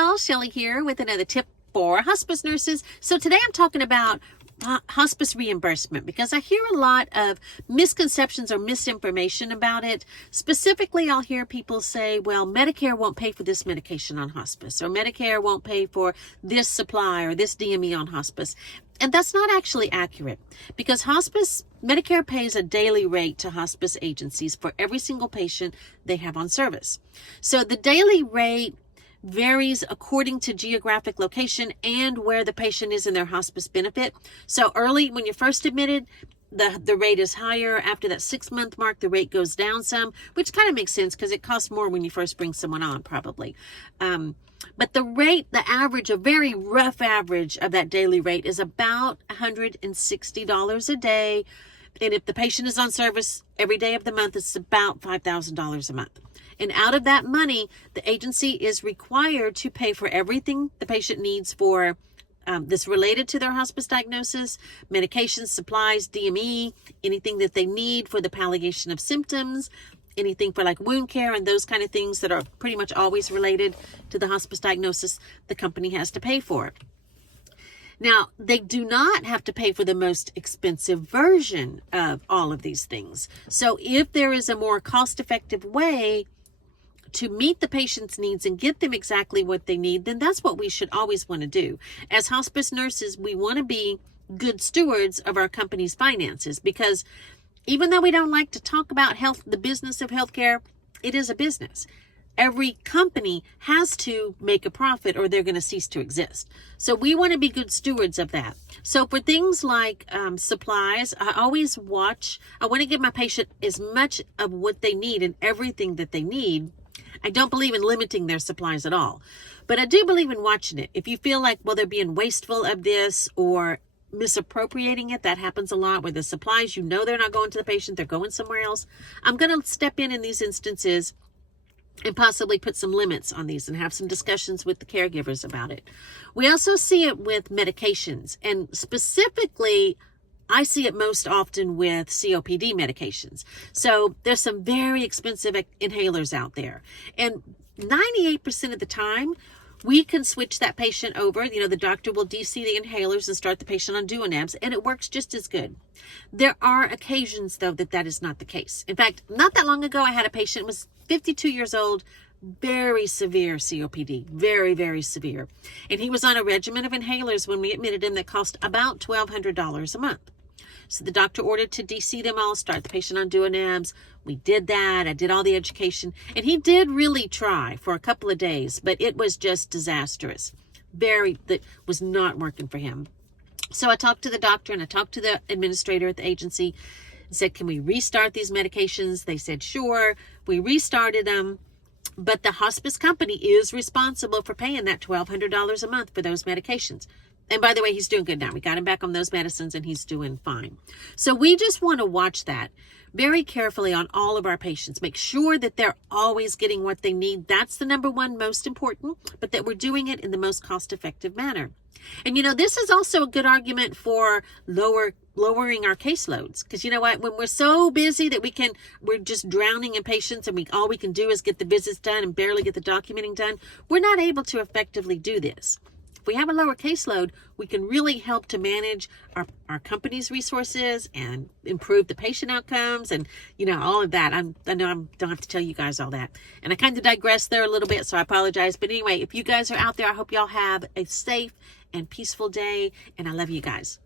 y'all, Shelly here with another tip for hospice nurses. So today I'm talking about hospice reimbursement because I hear a lot of misconceptions or misinformation about it. Specifically, I'll hear people say, well, Medicare won't pay for this medication on hospice, or Medicare won't pay for this supply or this DME on hospice. And that's not actually accurate, because Medicare pays a daily rate to hospice agencies for every single patient they have on service. So the daily rate varies according to geographic location and where the patient is in their hospice benefit. So early, when you're first admitted, the rate is higher. After that 6-month mark, the rate goes down some, which kind of makes sense because it costs more when you first bring someone on, probably. But the rate, the average, a very rough average of that daily rate is about $160 a day. And if the patient is on service every day of the month, it's about $5,000 a month. And out of that money, the agency is required to pay for everything the patient needs for that's related to their hospice diagnosis: medications, supplies, DME, anything that they need for the palliation of symptoms, anything for like wound care and those kind of things that are pretty much always related to the hospice diagnosis, the company has to pay for it. Now, they do not have to pay for the most expensive version of all of these things. So if there is a more cost-effective way to meet the patient's needs and get them exactly what they need, then that's what we should always want to do. As hospice nurses, we want to be good stewards of our company's finances, because even though we don't like to talk about health, the business of healthcare, it is a business. Every company has to make a profit or they're going to cease to exist. So we want to be good stewards of that. So for things like supplies, I want to give my patient as much of what they need and everything that they need. I don't believe in limiting their supplies at all, but I do believe in watching it. If you feel like, well, they're being wasteful of this or misappropriating it, that happens a lot where the supplies, they're not going to the patient, they're going somewhere else. I'm going to step in these instances and possibly put some limits on these and have some discussions with the caregivers about it. We also see it with medications, and specifically, I see it most often with COPD medications. So there's some very expensive inhalers out there. And 98% of the time, we can switch that patient over. The doctor will DC the inhalers and start the patient on Duonabs, and it works just as good. There are occasions, though, that is not the case. In fact, not that long ago, I had a patient, was 52 years old, very severe COPD, very, very severe. And he was on a regimen of inhalers when we admitted him that cost about $1,200 a month. So the doctor ordered to DC them all, start the patient on Duonabs. We did that. I did all the education. And he did really try for a couple of days, but it was just disastrous. That was not working for him. So I talked to the doctor and I talked to the administrator at the agency and said, can we restart these medications? They said, sure. We restarted them. But the hospice company is responsible for paying that $1,200 a month for those medications. And by the way, he's doing good now. We got him back on those medicines and he's doing fine. So we just want to watch that very carefully on all of our patients. Make sure that they're always getting what they need. That's the number one most important, but that we're doing it in the most cost-effective manner. And this is also a good argument for lowering our caseloads. Because you know what? When we're so busy that we're just drowning in patients and all we can do is get the visits done and barely get the documenting done, we're not able to effectively do this. If we have a lower caseload, we can really help to manage our company's resources and improve the patient outcomes and, all of that. I know I don't have to tell you guys all that. And I kind of digressed there a little bit, so I apologize. But anyway, if you guys are out there, I hope y'all have a safe and peaceful day, and I love you guys.